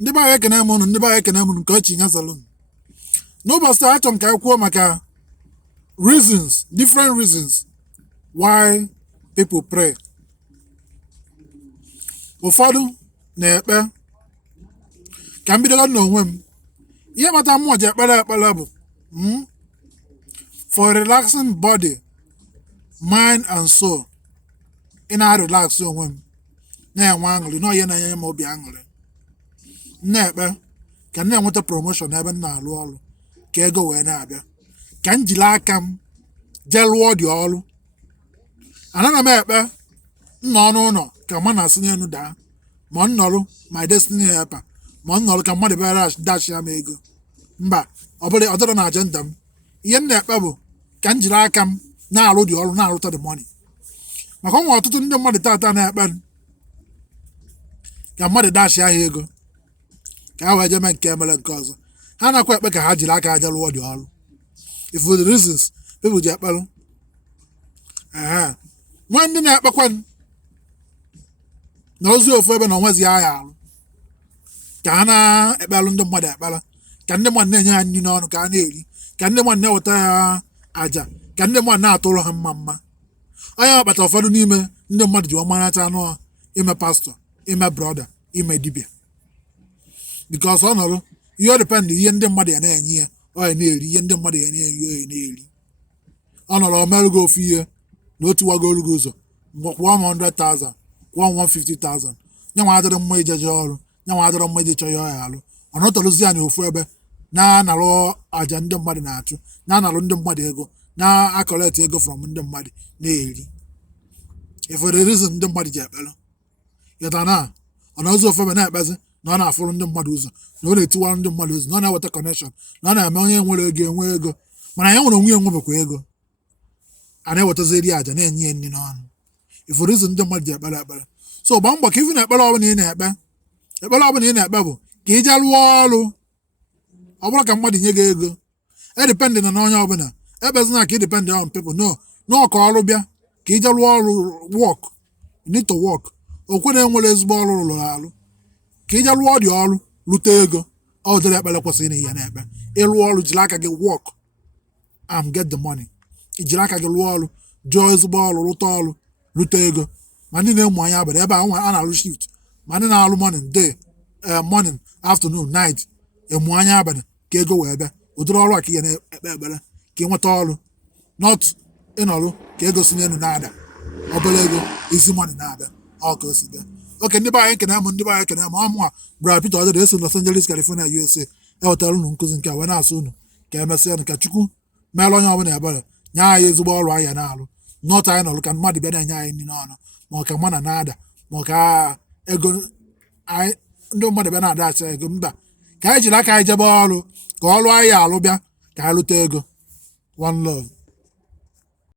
ndị be anyị ekene m ụnụ ndị be anyị ekene m ụnụ nke ọchị nya salon n'ụbọchị taa achọrọ m ka anyị kwuo maka different reasons why people pray. Ụfọdụ na-ekpe ka m bidola n'onwe m ihe kpata mmụọ ji ekpere bụ for relaxing body, mind and soul. Ị na-relax onwe m na-enwe aṅụrị na ihe na-enye m obi aṅụrị, na-ekpe ka m na-enweta promotion ebe m na-alụ ọrụ ka ego wee na-abịa, ka m jiri aka m jee lụọ dị ọrụ. Anaghị m ekpe nọ n'ụlọ ka mma na-asị n'elu daa, ma ọ nọrụ my destiny helper, ma ọ nọrụ ka mmadụ bịara dash ya m ego. Mba, ọ dịrọ na ajenda m. Ihe m na-ekpe bụ ka m jiri aka m na-alụ dị ọrụ, na-alụta the money. Maka ọnwa ọtụtụ ndị mmadụ tata na-ekpe ka mmadụ dash ya ego ka ha wee jee mee nke emere nke ọzọ. Ha na-akwa ekpe ka ha jiri aka ha jee lụọ dị ọrụ. If for the reasons people ji ekpelụ. Nwa ndị na-ekpekwa na ozi ofu ebe na onwezi agha alụ ka ha na-ekpelụ ndị mmadụ ekpela, ka ndị mmadụ na-enye ha nri n'ọnụ ka ha na-eri, ka ndị mmadụ na-eweta ya aja, ka ndị mmadụ na-atụrụ ha mma. Onye akpata ụfọdụ n'ime ndị mmadụ ji ọmarata anụ ime pastọ, ime brọda, ime dibịa, bikos ọ nọrụ ihe depend ihe ndị mmadụ ya na-enye ya ọ na-eri, ihe ndị mmadụ ya na-eri ọ na-eri. Ọ nọrọ omerụgo ofu ihe na otu wagoro gị ụzọ kwụọ 100,000 kwụọ 150,000 nyanwa adịrị mma ijeje ọrụ, nyanwa adịrị mma ije chọ ya ọya alụ. Ọ nọtọrọzi ya n'ofu ebe na-analụ aja ndị mmadụ na-achụ, na-analụ ndị mmadụ ego, na-akọleti ego from ndị mmadụ na-eri. For the reason ndị mmadụ ji ekpelụ yata na ọ na-ozi ofu ebe na-ekpezi na ọ na-afụrụ ndị mmadụ ụzọ, na ọ na-etiwara ndị mmadụ ụzọ, na ọ na-eweta connection, na ọ na-eme onye nwere ego enwe ego, mana ya nwere onwe ya enwebekwa ego, a na-ewetaziri aja na-enye ya nri n'ọnụ. For reason ndị mmadụ ji ekpere ekpere. So gbaa mbọ ka ifu na ekpere ọbụla ị na-ekpe bụ ka ị jee lụọ ọrụ. Ọ bụrụ ka mmadụ nye gị ego edependị na onye ọbụla, ekpezina ka idependị on people. No ka ọrụ bịa ka ị jee lụọ ọrụ, work, you need to work. Okwe na-enwere ezigbo ọrụ rụrụ alụ ka ị jee lụọ dị ọrụ lụta ego. Ọ dịrị ekpere kwesịrị na ihe na-ekpe. Ịlụ ọrụ jiri aka gị work and get the money. Ijiri aka gị lụọ ọrụ, jụọ ezigbo ọrụ, lụta ọrụ, lụta ego. Ma ndị na-emu anya abalị ebe a na-alụ shift, ma ndị na-alụ morning, day, morning, afternoon, night, emu anya abalị ka ego wee bịa. Ụdịrị ọrụ a ka ihe na-ekpe ekpere ka ị nweta ọrụ, not ịnọrụ ka ego si n'elu na-ada, obere ego isi money na-abịa. Ọ ka o si bịa. Oke, ndị be anyị ekene m, ọmụa Brother Peter Odede esi Los Angeles, California, USA ewetara unu nkụzi nke a wee na-asụ unu ka emesịa ka Chukwu meere onye ọbụla ebere, nye anyị ezigbo ọrụ anyị na-alụ, nọta anyị nọrụ ka mmadụ bịa na-enye anyị nri n'ọnụ, ma ọ ka mma na-ada, ma ọ ka ego ndị mmadụ bịa na-adacha ego. Mba, ka anyị jiri aka anyị jebe ọrụ ka ọrụ anyị alụ bịa ka anyị lụta ego. One love.